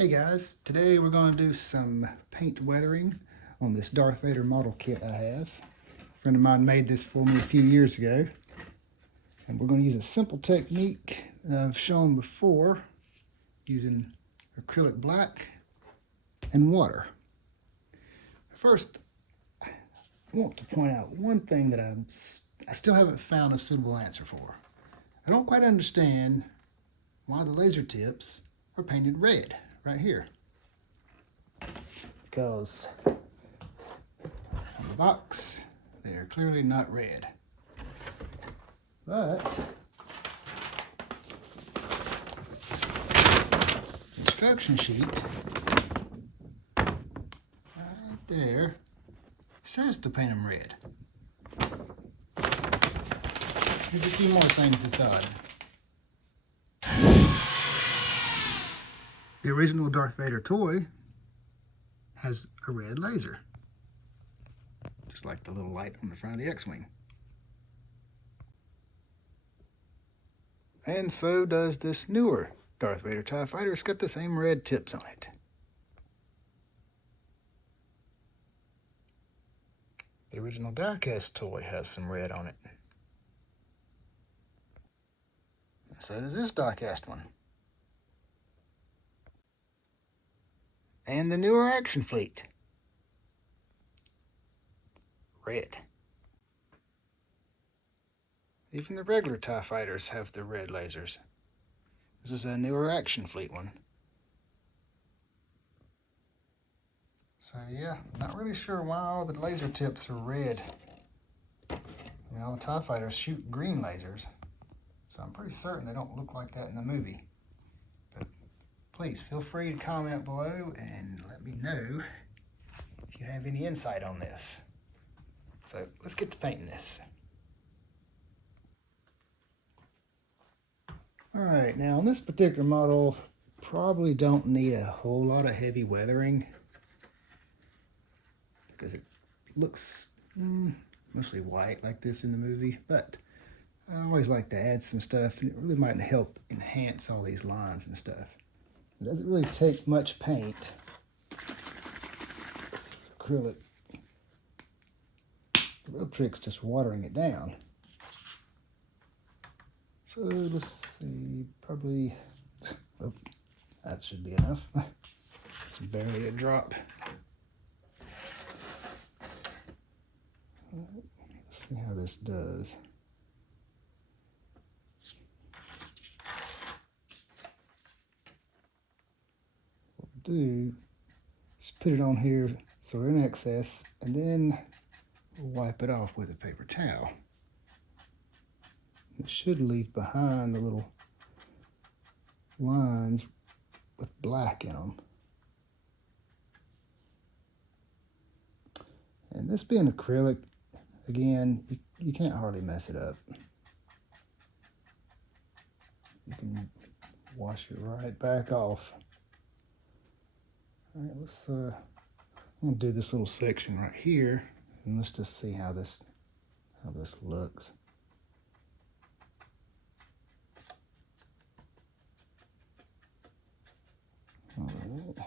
Hey guys, today we're going to do some paint weathering on this Darth Vader model kit I have. A friend of mine made this for me a few years ago. And we're going to use a simple technique that I've shown before using acrylic black and water. First, I want to point out one thing that I still haven't found a suitable answer for. I don't quite understand why the laser tips are painted red right here. Because on the box, they're clearly not red. But the instruction sheet right there says to paint them red. Here's a few more things that's odd. The original Darth Vader toy has a red laser, just like the little light on the front of the X-Wing. And so does this newer Darth Vader TIE Fighter. It's got the same red tips on it. The original diecast toy has some red on it. And so does this diecast one. And the newer action fleet. Red. Even the regular TIE Fighters have the red lasers. This is a newer action fleet one. So yeah, not really sure why all the laser tips are red. I mean, all the TIE Fighters shoot green lasers. So I'm pretty certain they don't look like that in the movie. But please feel free to comment below and let me know if you have any insight on this. So let's get to painting this. Alright, now on this particular model, probably don't need a whole lot of heavy weathering because it looks mostly white like this in the movie, but I always like to add some stuff, and it really might help enhance all these lines and stuff. It doesn't really take much paint. It's acrylic. The real trick's just watering it down. So let's see, probably, oh, that should be enough. It's barely a drop. Let's see how this does. What we'll do is put it on here so we're in excess, and then we'll wipe it off with a paper towel. It should leave behind the little lines with black in them. And this being acrylic, again, you can't hardly mess it up. You can wash it right back off. All right, let's I'm gonna do this little section right here, and let's just see how this looks. All right.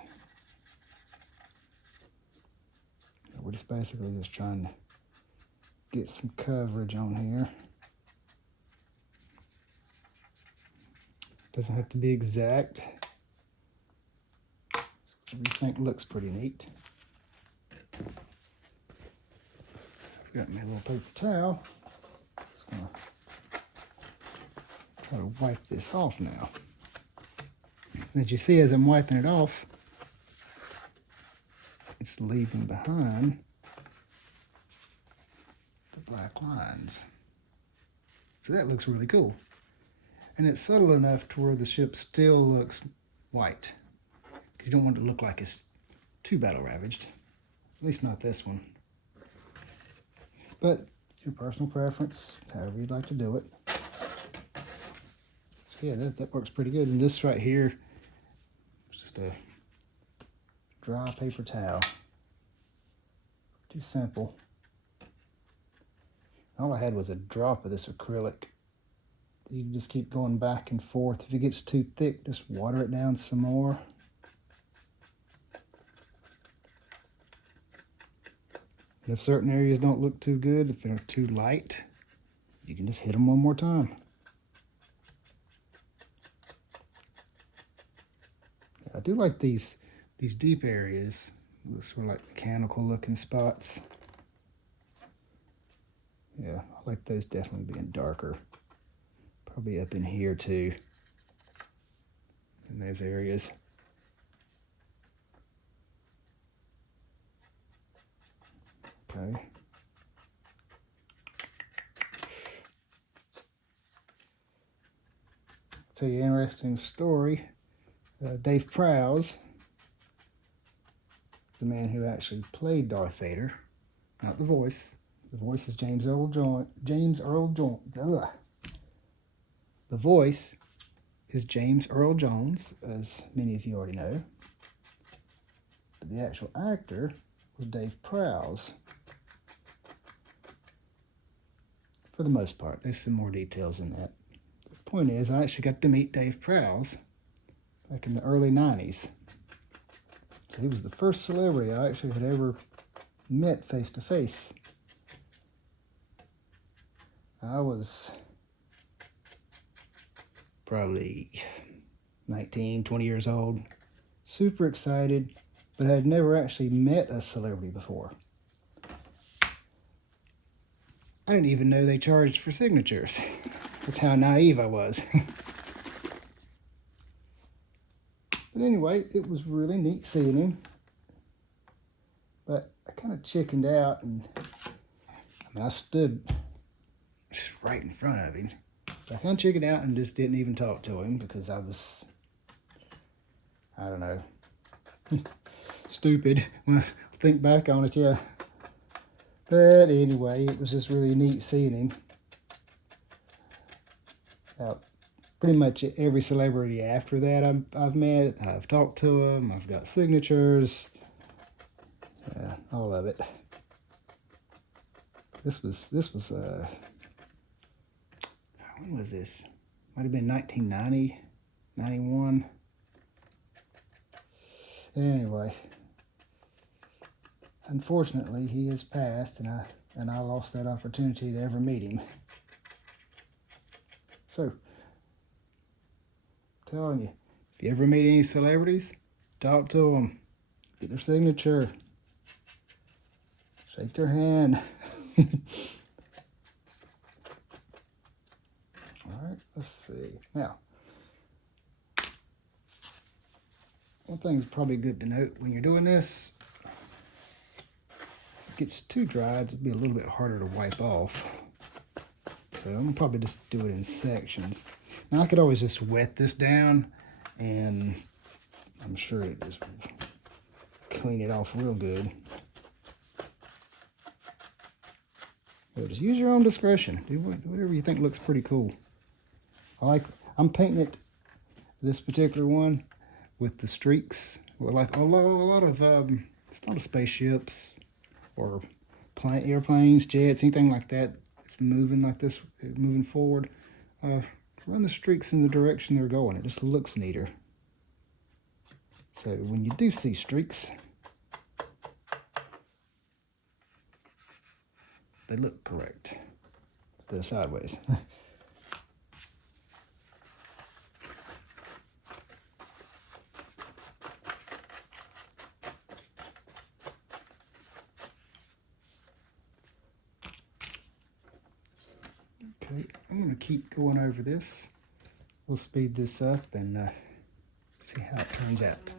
We're just basically just trying to get some coverage on here. Doesn't have to be exact. What we think looks pretty neat. I've got my little paper towel. Just gonna try to wipe this off now. As you see, as I'm wiping it off, it's leaving behind the black lines. So that looks really cool. And it's subtle enough to where the ship still looks white. You don't want it to look like it's too battle ravaged. At least not this one. But it's your personal preference, however you'd like to do it. So yeah, that works pretty good. And this right here is just a dry paper towel. Too simple. All I had was a drop of this acrylic. You just keep going back and forth. If it gets too thick, just water it down some more. And if certain areas don't look too good, if they're too light, you can just hit them one more time. I do like these deep areas, sort of like mechanical looking spots. Yeah, I like those definitely being darker. Probably up in here too, in those areas. Okay. Tell you an interesting story. Dave Prowse, the man who actually played Darth Vader, not the voice. The voice is James Earl Jones. The voice is James Earl Jones, as many of you already know. But the actual actor was Dave Prowse. For the most part, there's some more details in that. The point is, I actually got to meet Dave Prowse back in the early 90s. So he was the first celebrity I actually had ever met face to face. I was probably 19, 20 years old, super excited, but I had never actually met a celebrity before. I didn't even know they charged for signatures. That's how naive I was. But anyway, it was really neat seeing him. But I kind of chickened out, and I stood right in front of him. I kind of chickened out and just didn't even talk to him because I was, I don't know, stupid when I think back on it, yeah. But anyway, it was just really neat seeing him. Pretty much every celebrity after that I've met, I've talked to them, I've got signatures, yeah, all of it. This was when was this? Might have been 1990, 91. Anyway, unfortunately, he has passed, and I lost that opportunity to ever meet him. So, I'm telling you, if you ever meet any celebrities, talk to them, get their signature, shake their hand. All right, let's see. Now, one thing is probably good to note when you're doing this, if it gets too dry, it'll be a little bit harder to wipe off. So I'm gonna probably just do it in sections. Now I could always just wet this down, and I'm sure it just clean it off real good. So just use your own discretion. Do whatever you think looks pretty cool. I'm painting it, this particular one, with the streaks. Like a lot of spaceships or airplanes, jets, anything like that. It's moving like this, moving forward. Run the streaks in the direction they're going. It just looks neater. So when you do see streaks, they look correct. They're sideways. Okay, I'm going to keep going over this. We'll speed this up and see how it turns out.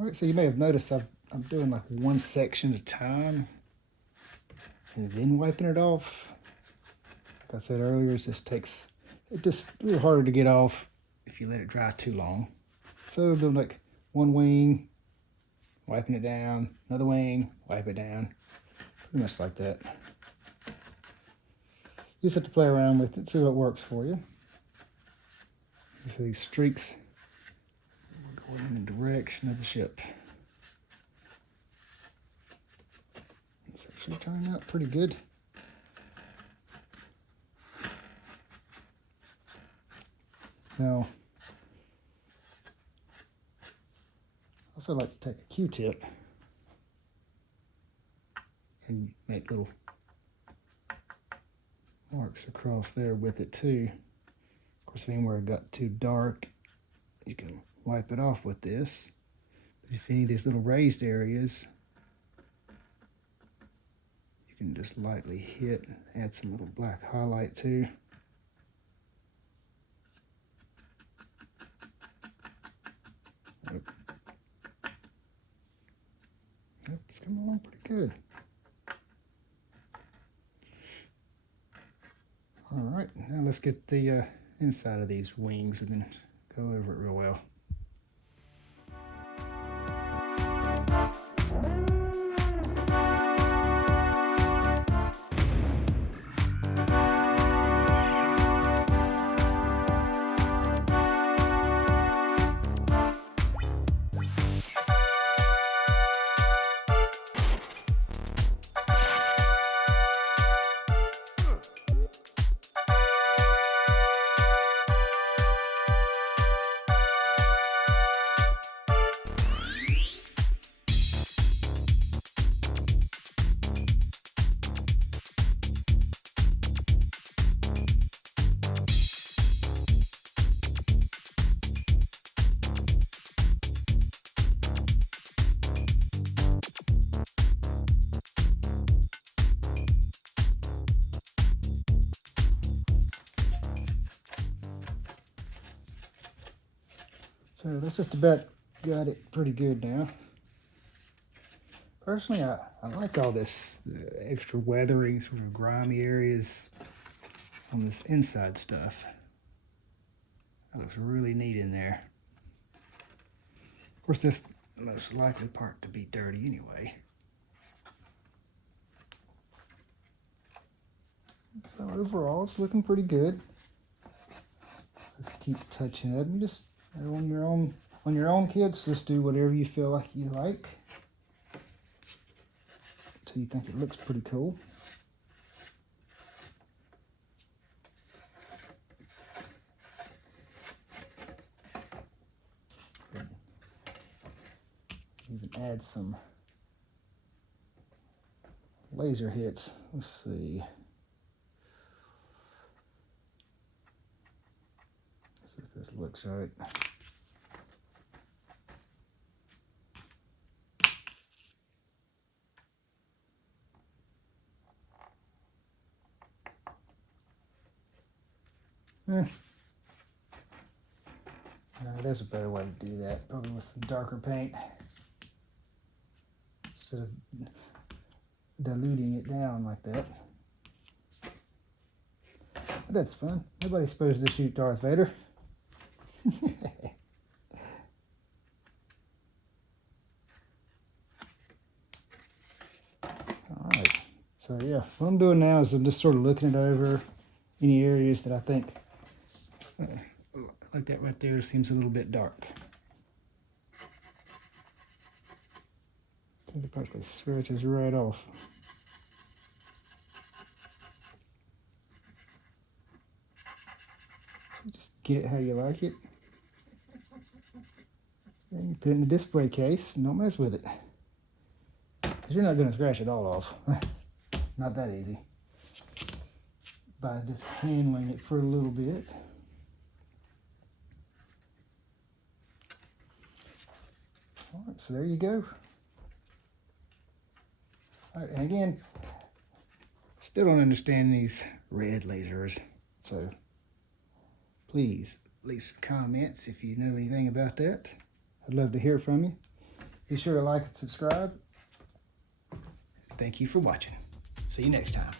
All right, so you may have noticed I'm doing like one section at a time and then wiping it off. Like I said earlier, it just a little harder to get off if you let it dry too long. So doing like one wing, wiping it down, another wing, wipe it down, pretty much like that. You just have to play around with it, see what works for you. You see these streaks going in the direction of the ship. It's actually turning out pretty good. Now, I also like to take a Q-tip and make little marks across there with it too. Of course, if anywhere got too dark, you can wipe it off with this. But if any of these little raised areas, you can just lightly hit, add some little black highlight too. Yep, it's coming along pretty good. All right, now let's get the inside of these wings and then go over it real well. So that's just about got it pretty good now. Personally, I like all this extra weathering, sort of grimy areas on this inside stuff. That looks really neat in there. Of course, that's the most likely part to be dirty anyway. So overall, it's looking pretty good. Just keep touching it and just on your own kids, just do whatever you feel like you like until you think it looks pretty cool. Even add some laser hits. Let's see. Let's see if this looks right. There's a better way to do that, probably with some darker paint instead of diluting it down like that. But that's fun. Nobody's supposed to shoot Darth Vader. Alright, so yeah, what I'm doing now is I'm just sort of looking it over, any areas that I think like that right there seems a little bit dark. I think it practically scratches right off. Just get it how you like it. Then you put it in the display case and don't mess with it. Because you're not going to scratch it all off. Not that easy. By just handling it for a little bit. All right, so there you go. All right, and again, still don't understand these red lasers. So please leave some comments if you know anything about that. I'd love to hear from you. Be sure to like and subscribe. Thank you for watching. See you next time.